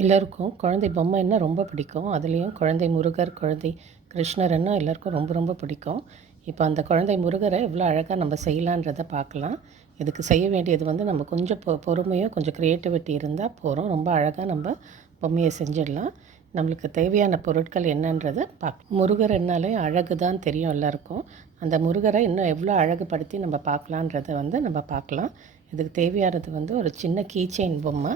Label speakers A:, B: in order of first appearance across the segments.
A: எல்லோருக்கும் குழந்தை பொம்மைன்னா ரொம்ப பிடிக்கும். அதுலேயும் குழந்தை முருகர் குழந்தை கிருஷ்ணர்னா எல்லாருக்கும் ரொம்ப ரொம்ப பிடிக்கும். இப்போ அந்த குழந்தை முருகரை எவ்வளோ அழகாக நம்ம செய்யலான்றதை பார்க்கலாம் இதுக்கு செய்ய வேண்டியது வந்து நம்ம கொஞ்சம் பொ பொறுமையும் கொஞ்சம் க்ரியேட்டிவிட்டி இருந்தால் போகிறோம் ரொம்ப அழகாக நம்ம பொம்மையை செஞ்சிடலாம். நம்மளுக்கு தேவையான பொருட்கள் என்னன்றதை பார்க்க முருகர் என்னாலே அழகு தான் தெரியும் எல்லாருக்கும். அந்த முருகரை இன்னும் எவ்வளோ அழகுபடுத்தி நம்ம பார்க்கலான்றதை வந்து நம்ம பார்க்கலாம் இதுக்கு தேவையானது வந்து ஒரு சின்ன கீச்செயின் பொம்மை.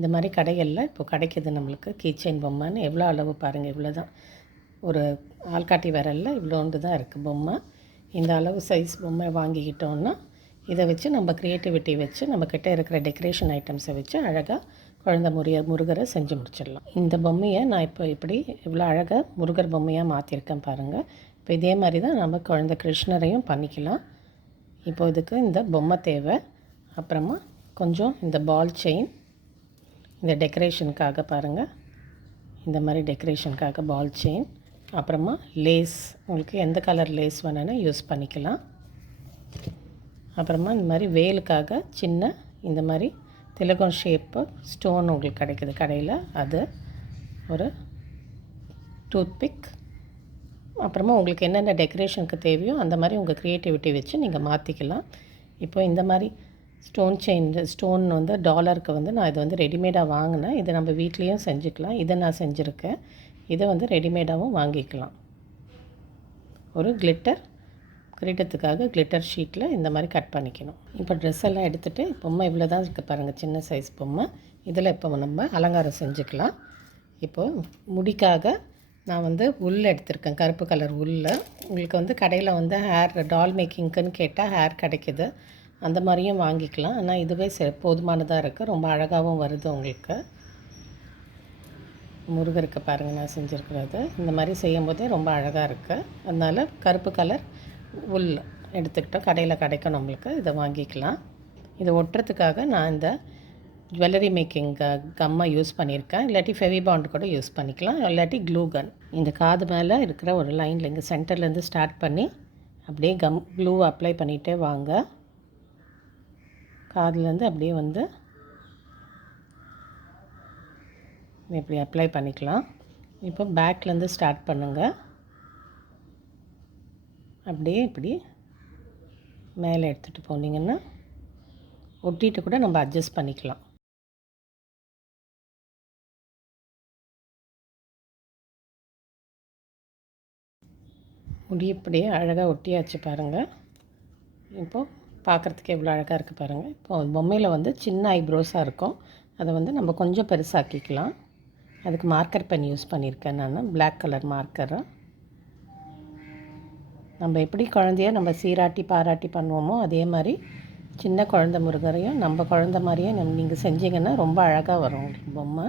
A: இந்த மாதிரி கடைகளில் இப்போ கிடைக்கிது நம்மளுக்கு. கீச்சைன் பொம்மைன்னு எவ்வளோ அளவு பாருங்கள் இவ்வளோ தான் ஒரு ஆள்காட்டி விரலில் இவ்வளோண்டு தான் இருக்குது பொம்மை. இந்த அளவு சைஸ் பொம்மை வாங்கிக்கிட்டோன்னா இதை வச்சு நம்ம க்ரியேட்டிவிட்டி வச்சு நம்மக்கிட்ட இருக்கிற டெக்கரேஷன் ஐட்டம்ஸை வச்சு அழகாக குழந்த முறிய முருகரை செஞ்சு முடிச்சிடலாம். இந்த பொம்மையை நான் இப்போ இப்படி இவ்வளோ அழகாக முருகர் பொம்மையாக மாற்றிருக்கேன் பாருங்கள் இப்போ இதே மாதிரி தான் நம்ம குழந்த கிருஷ்ணரையும் பண்ணிக்கலாம். இப்போ இதுக்கு இந்த பொம்மை தேவை. அப்புறமா கொஞ்சம் இந்த பால் செயின் இந்த டெக்கரேஷனுக்காக பாருங்கள் இந்த மாதிரி டெக்கரேஷனுக்காக பால் செயின் அப்புறமா லேஸ் உங்களுக்கு எந்த கலர் லேஸ் வேணுன்னா யூஸ் பண்ணிக்கலாம். அப்புறமா இந்த மாதிரி வேலுக்காக சின்ன இந்த மாதிரி திலகம் ஷேப்பு ஸ்டோன் உங்களுக்கு கிடைக்குது. கடையில் அது ஒரு டூத்பிக் அப்புறமா உங்களுக்கு என்னென்ன டெக்கரேஷனுக்கு தேவையோ அந்த மாதிரி உங்கள் க்ரியேட்டிவிட்டி வச்சு நீங்கள் மாற்றிக்கலாம் இப்போ இந்த மாதிரி ஸ்டோன் செயின் ஸ்டோன் வந்து டாலருக்கு வந்து நான் இதை வந்து ரெடிமேடாக வாங்கினேன் இதை நம்ம வீட்லேயும் செஞ்சுக்கலாம். இதை நான் செஞ்சுருக்கேன். இதை வந்து ரெடிமேடாகவும் வாங்கிக்கலாம். ஒரு கிளிட்டர் கிரீட்டத்துக்காக கிளிட்டர் ஷீட்டில் இந்த மாதிரி கட் பண்ணிக்கணும். இப்போ ட்ரெஸ் எல்லாம் எடுத்துகிட்டு பொம்மை இவ்வளோ தான் இருக்குது பாருங்கள் சின்ன சைஸ் பொம்மை. இதில் இப்போ நம்ம அலங்காரம் செஞ்சுக்கலாம். இப்போது முடிக்காக நான் வந்து உள் எடுத்திருக்கேன் கருப்பு கலர் உள்ள உங்களுக்கு வந்து கடையில் வந்து ஹேர் டால் மேக்கிங்க்குன்னு கேட்டால் ஹேர் கிடைக்கிது. அந்த மாதிரியும் வாங்கிக்கலாம். ஆனால் இதுவே செ போதுமானதாக இருக்குது ரொம்ப அழகாகவும் வருது உங்களுக்கு. முருகருக்கு பாருங்கள் நான் செஞ்சுருக்கிறது. இந்த மாதிரி செய்யும் போதே ரொம்ப அழகாக இருக்குது அதனால் கருப்பு கலர் உள் எடுத்துக்கிட்டோம். கடையில் கிடைக்கும் நம்மளுக்கு இதை வாங்கிக்கலாம். இதை ஒட்டுறதுக்காக நான் இந்த ஜுவல்லரி மேக்கிங் கம்மை யூஸ் பண்ணியிருக்கேன். இல்லாட்டி ஃபெவி பாண்ட் கூட யூஸ் பண்ணிக்கலாம். இல்லாட்டி க்ளூ கன் இந்த காது மேலே இருக்கிற ஒரு லைனில் இங்கே சென்டர்லேருந்து ஸ்டார்ட் பண்ணி அப்படியே கம் க்ளூ அப்ளை பண்ணிகிட்டே வாங்க. காதுலேருந்து அப்படியே வந்து இப்படி அப்ளை பண்ணிக்கலாம். இப்போ பேக்லேருந்து ஸ்டார்ட் பண்ணுங்கள் அப்படியே இப்படி மேலே எடுத்துகிட்டு போனீங்கன்னா ஒட்டிட்டு கூட நம்ம அட்ஜஸ்ட் பண்ணிக்கலாம். முடி இப்படியே அழகாக ஒட்டியாச்சு பாருங்கள் இப்போது பார்க்குறதுக்கு எவ்வளோ அழகாக இருக்குது பாருங்கள் இப்போ பொம்மையில் வந்து சின்ன ஐப்ரோஸாக இருக்கும். அதை வந்து நம்ம கொஞ்சம் பெருசாக்கிக்கலாம். அதுக்கு மார்க்கர் பென் யூஸ் பண்ணியிருக்கேன் நான். பிளாக் கலர் மார்க்கரை. நம்ம எப்படி குழந்தைய நம்ம சீராட்டி பாராட்டி பண்ணுவோமோ அதே மாதிரி சின்ன குழந்த முருகரையும் நம்ம குழந்த மாதிரியே நம் நீங்கள் செஞ்சீங்கன்னா ரொம்ப அழகாக வரும் உங்களுக்கு பொம்மை.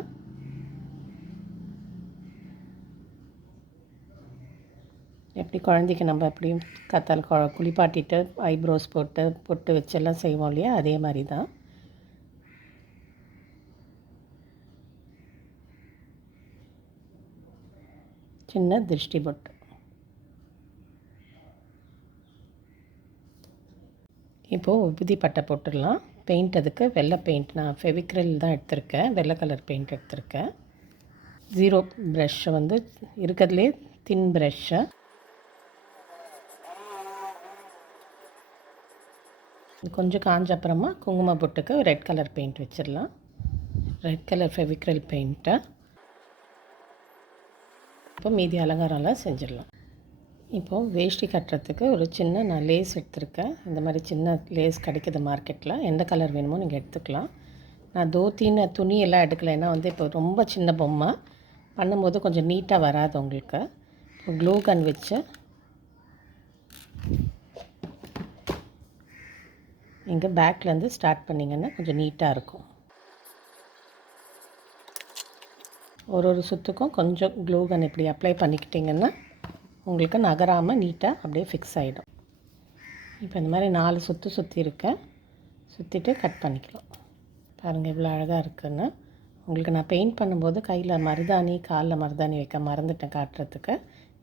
A: எப்படி குழந்தைக்கு நம்ம எப்படியும் கத்தால் கொ குளிப்பாட்டிட்டு ஐப்ரோஸ் போட்டு பொட்டு வச்செல்லாம் செய்வோம் இல்லையா? அதே மாதிரி தான். சின்ன திருஷ்டி பொட்டு. இப்போது உபுதி பட்டை போட்டுடலாம். பெயிண்ட் அதுக்கு வெள்ளை பெயிண்ட். நான் ஃபெவிக்ரில் தான் எடுத்திருக்கேன். வெள்ளை கலர் பெயிண்ட் எடுத்திருக்கேன். ஜீரோ ப்ரஷ்ஷை வந்து இருக்கிறதுலே தின் ப்ரஷ்ஷை கொஞ்சம் காஞ்ச அப்புறமா குங்கும பொட்டுக்கு ரெட் கலர் பெயிண்ட் வச்சிடலாம். ரெட் கலர் ஃபெவிக்ரல் பெயிண்ட்டை இப்போ மீதி அலங்காரம்லாம் செஞ்சிடலாம். இப்போது வேஷ்டி கட்டுறதுக்கு ஒரு சின்ன நான் லேஸ் எடுத்திருக்கேன். இந்த மாதிரி சின்ன லேஸ் கிடைக்கிது மார்க்கெட்டில் எந்த கலர் வேணுமோ நீங்கள் எடுத்துக்கலாம். நான் தோத்தின்னு துணி எல்லாம் எடுக்கலை. ஏன்னா வந்து இப்போ ரொம்ப சின்ன பொம்மை. பண்ணும்போது கொஞ்சம் நீட்டாக வராது உங்களுக்கு. இப்போ க்ளூ கன் வச்சு நீங்கள் பேக்லேருந்து ஸ்டார்ட் பண்ணிங்கன்னா கொஞ்சம் நீட்டாக இருக்கும். ஒரு ஒரு சுற்றுக்கும் கொஞ்சம் க்ளூகன் இப்படி அப்ளை பண்ணிக்கிட்டிங்கன்னா உங்களுக்கு நகராமல் நீட்டாக அப்படியே ஃபிக்ஸ் ஆகிடும் இப்போ இந்த மாதிரி நாலு சுற்று சுற்றி இருக்கேன் சுற்றிட்டு கட் பண்ணிக்கலாம். பாருங்கள் இவ்வளோ அழகாக இருக்குன்னு. உங்களுக்கு நான் பெயிண்ட் பண்ணும்போது கையில் மருதாணி காலில் மருதாணி வைக்க மறந்துட்டேன் காட்டுறதுக்கு.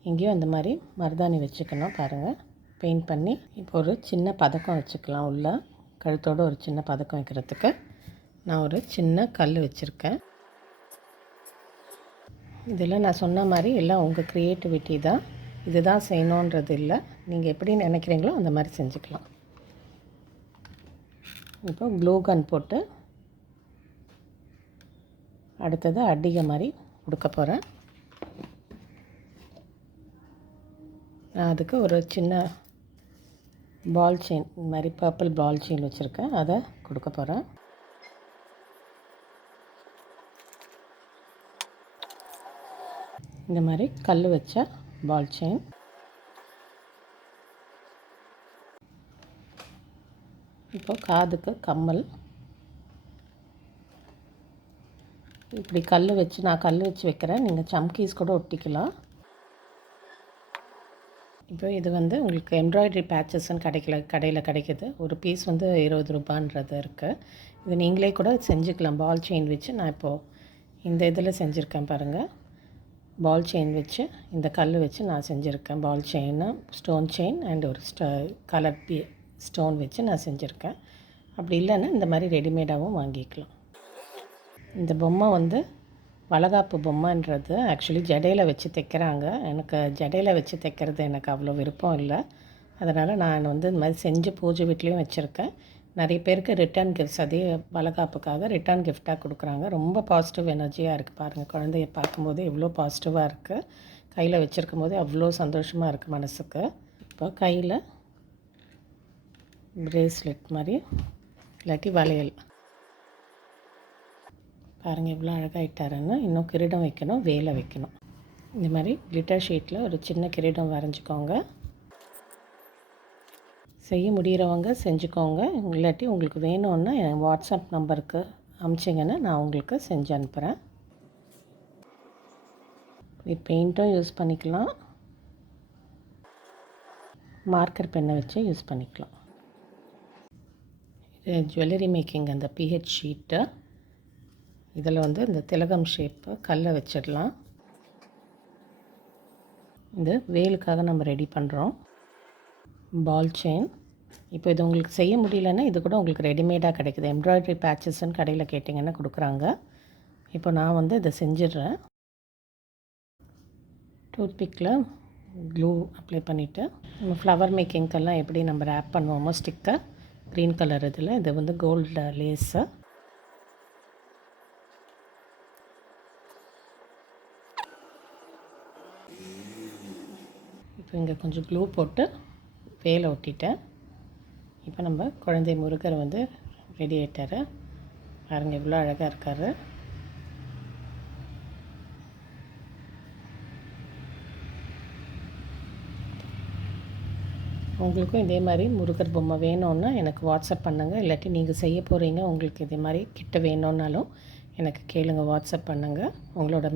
A: இங்கேயும் அந்த மாதிரி மருதாணி வச்சுக்கணும் பாருங்கள் பெயிண்ட் பண்ணி இப்போ ஒரு சின்ன பதக்கம் வச்சுக்கலாம் உள்ள. கழுத்தோடு ஒரு சின்ன பதக்கம் வைக்கிறதுக்கு. நான் ஒரு சின்ன கல் வச்சுருக்கேன். இதில் நான் சொன்ன மாதிரி எல்லாம் உங்கள் க்ரியேட்டிவிட்டி தான். இதுதான் செய்யணுன்றது இல்லை. நீங்கள் எப்படி நினைக்கிறீங்களோ அந்த மாதிரி செஞ்சுக்கலாம். இப்போ க்ளூ கன் போட்டு அடுத்தது அடிகை மாதிரி கொடுக்க போகிறேன் நான் அதுக்கு ஒரு சின்ன பால் செயின் இந்த மாதிரி பர்பிள் பால் செயின் வச்சுருக்கேன். அதை கொடுக்க போகிறேன் இந்த மாதிரி கல் வச்ச பால் செயின் இப்போ காதுக்கு கம்மல். இப்படி கல் வச்சு நான் கல் வச்சு வைக்கிறேன். நீங்கள் சம்கீஸ் கூட ஒட்டிக்கலாம். இப்போ இது வந்து உங்களுக்கு எம்ப்ராய்டரி பேச்சஸ்ன்னு கிடைக்கல கடையில் கிடைக்கிது. ஒரு பீஸ் வந்து இருபது ரூபான்றது இருக்குது இது நீங்களே கூட செஞ்சுக்கலாம். பால் செயின் வச்சு நான் இப்போது இந்த இதில் செஞ்சுருக்கேன் பாருங்கள் பால் செயின் வச்சு இந்த கல் வச்சு நான் செஞ்சுருக்கேன். பால் செயின்னு ஸ்டோன் செயின் அண்ட் ஒரு ஸ்டோ கலர் பி ஸ்டோன் வச்சு நான் செஞ்சுருக்கேன். அப்படி இல்லைன்னா இந்த மாதிரி ரெடிமேடாகவும் வாங்கிக்கலாம். இந்த பொம்மை வந்து வளகாப்பு பொம்மைன்றது ஆக்சுவலி ஜடையில் வச்சு தைக்கிறாங்க. எனக்கு ஜடையில் வச்சு தைக்கிறது எனக்கு அவ்வளோ விருப்பம் இல்லை. அதனால் நான் வந்து இந்த மாதிரி செஞ்சு பூஜை வீட்லேயும் வச்சுருக்கேன். நிறைய பேருக்கு ரிட்டர்ன் கிஃப்ட்ஸ் அதே வளகாப்புக்காக ரிட்டர்ன் கிஃப்டாக கொடுக்குறாங்க. ரொம்ப பாசிட்டிவ் எனர்ஜியாக இருக்குது பாருங்கள் குழந்தைய பார்க்கும்போது எவ்வளோ பாசிட்டிவாக இருக்குது கையில் வச்சுருக்கும் போது அவ்வளோ சந்தோஷமாக இருக்குது மனசுக்கு. இப்போ கையில் பிரேஸ்லெட் மாதிரி இல்லாட்டி வளையல். பாருங்கள் எவ்வளோ அழகாகிட்டாருன்னு இன்னும் கிரீடம் வைக்கணும் வேலை வைக்கணும். இந்த மாதிரி கிளிட்டர் ஷீட்டில் ஒரு சின்ன கிரீடம் வரைஞ்சிக்கோங்க. செய்ய முடிகிறவங்க செஞ்சுக்கோங்க. இல்லாட்டி உங்களுக்கு வேணும்னா என் வாட்ஸ்அப் நம்பருக்கு அமிச்சிங்கன்னா நான் உங்களுக்கு செஞ்சு அனுப்புகிறேன் இது பெயிண்ட்டும் யூஸ் பண்ணிக்கலாம். மார்க்கர் பெண்ணை வச்சு யூஸ் பண்ணிக்கலாம். இது ஜுவல்லரி மேக்கிங் அந்த பிஹெச் ஷீட்டை இதில் வந்து இந்த திலகம் ஷேப்பு கல்லை வச்சிடலாம். இது வேலுக்காக நம்ம ரெடி பண்ணுறோம் பால் செயின் இப்போ இது உங்களுக்கு செய்ய முடியலன்னா இது கூட உங்களுக்கு ரெடிமேடாக கிடைக்குது. எம்ப்ராய்டரி பேச்சஸ்ன்னு கடையில் கேட்டிங்கன்னா கொடுக்குறாங்க. இப்போ நான் வந்து இதை செஞ்சிடுறேன். டூத்பிக்கில் க்ளூ அப்ளை பண்ணிவிட்டு நம்ம ஃப்ளவர் மேக்கிங்க்கெல்லாம் எப்படி நம்ம ரேப் பண்ணுவோமோ ஸ்டிக்கை க்ரீன் கலர் இதில் இது வந்து கோல்டு லேஸு இப்போ இங்கே கொஞ்சம் க்ளூ போட்டு வேலை ஒட்டிட்டேன். இப்போ நம்ம குழந்தை முருகர் வந்து ரெடி ஆகிட்டார் பாருங்க எவ்வளோ அழகாக இருக்கார். உங்களுக்கும் இதே மாதிரி முருகர் பொம்மை வேணும்னா எனக்கு வாட்ஸ்அப் பண்ணுங்கள் இல்லாட்டி நீங்கள் செய்ய போகிறீங்க உங்களுக்கு இதே மாதிரி கிட்ட வேணும்னாலும் எனக்கு கேளுங்கள் வாட்ஸ்அப் பண்ணுங்கள் உங்களோட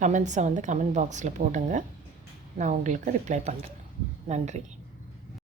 A: கமெண்ட்ஸை வந்து கமெண்ட் பாக்ஸில் போடுங்கள் நான் உங்களுக்கு ரிப்ளை பண்ணுறேன் நன்றி.